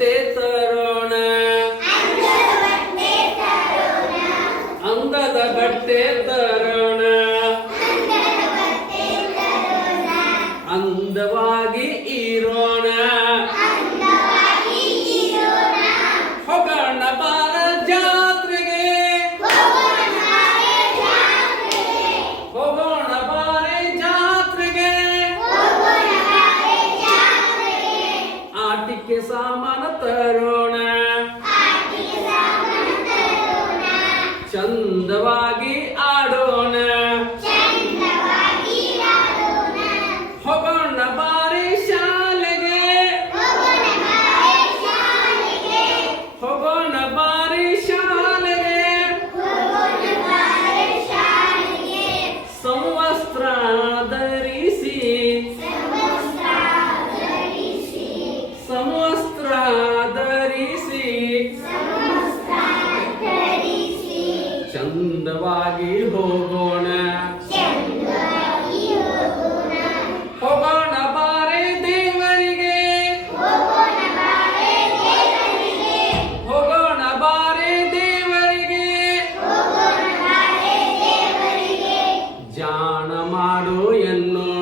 ಬಟ್ಟೆ ತರೋಣ, ಅಂದದ ಬಟ್ಟೆ ತರೋಣ, ಅಂದವಾಗಿ ಇರೋಣ, ಹೋಗೋಣ ಬಾರ ಜಾತ್ರೆಗೆ, ಹೋಗೋಣ ಬಾರೆ ಜಾತ್ರೆಗೆ, ಆಟಿಕೆ ಸಾಮಾನು ತರೋಣ, ಚಂದವಾಗಿ ಆಡೋಣ, ಹೋಗೋಣ ಬಾರಿ ಶಾಲೆಗೆ, ಹೋಗೋಣ ಬಾರಿ ಶಾಲೆಗೆ, ಸಮವಸ್ತ್ರ ಧರಿಸಿ, ಸಮವಸ್ತ್ರ ಧರಿಸಿ, ಚಂದವಾಗಿ ಹೋಗೋಣ, ಹೋಗೋಣ ಬಾರೆ ದೇವರಿಗೆ, ಹೋಗೋಣ ಬಾರೆ ದೇವರಿಗೆ, ಜಾಣ ಮಾಡು ಎನ್ನೋಣ,